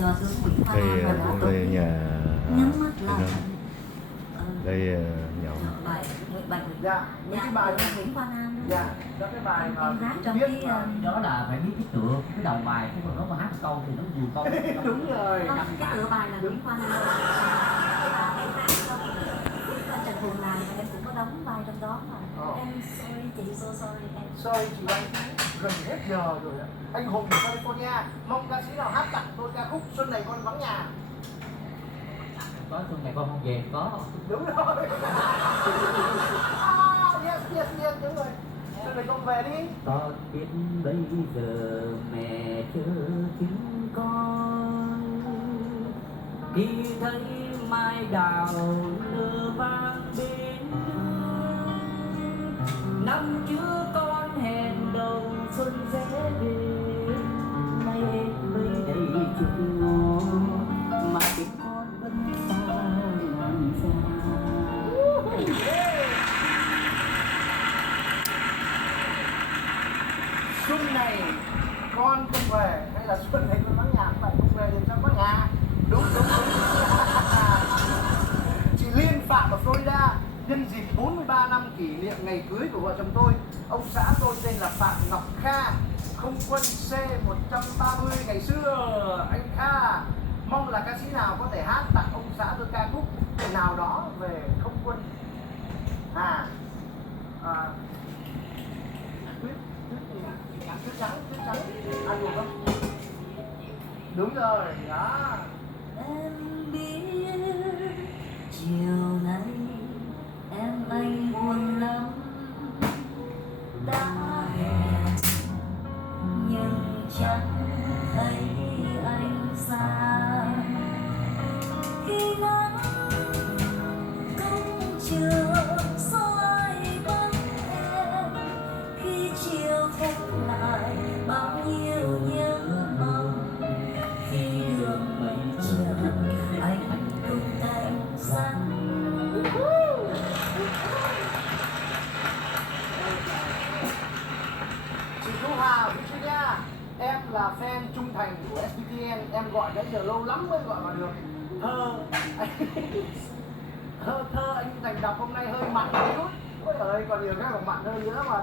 cho tướng Nguyễn Hoa Đây Nam cũng đây nhà nhắm mắt lại. đây nhậu. Bài Dạ, những cái bài Nguyễn Hoa Nam. dạ, đó cái bài mà em ráp trong viết cái mà. Đó là phải biết cái tựa cái đầu bài, chứ còn nó mà hát câu thì nó nhiều câu. Đúng rồi. Cái tựa bài là Nguyễn Hoa Nam. Em ráp trong Trần Hùng làm em cũng có đóng vai trong đó mà. Em sorry chị, so sorry em. Sorry chị Anh, gần hết giờ rồi ạ. Anh Hùng ở California, mong ca sĩ nào hát tặng tôi ca khúc Xuân này con vắng nhà. Có xuân này con không về, có. Đúng rồi. Yes, đúng rồi. Xuân này con về đi. Con biết bây giờ mẹ chưa chính con, khi thấy mai đào nở vang bên đường. Năm trước con hẹn đầu xuân sẽ về, nay mới đây chưa mà tình con vẫn xa ngàn xa. Xuân này con không về, hay là xuân này con vắng nhà, không phải không về thì sao vắng nhà. Đúng. Chị Liên Phạm ở Florida, nhân dịp 43 năm kỷ niệm ngày cưới của vợ chồng tôi, ông xã tôi tên là Phạm Ngọc Kha, không quân C130 ngày xưa. Anh Kha mong là ca sĩ nào có thể hát tặng ông xã tôi ca khúc nào đó về không quân. Tuyết trắng ăn được không? Đúng rồi, đó. Em biết chiều nay em anh buồn lắm, đã hẹn nhưng chẳng thấy anh xa. Khi nắng không chiều soi bóng em, khi chiều phút lại bao nhiêu nhớ mong. Khi đường mây chờ anh tung cánh xanh. Chị Thu Hà ở Virginia, em là fan trung thành của SBTN, em gọi đến giờ lâu lắm mới gọi vào được. Thơ anh Thành đọc hôm nay hơi mặn một chút. Ôi ơi, còn nhiều cái còn mặn hơn nữa mà.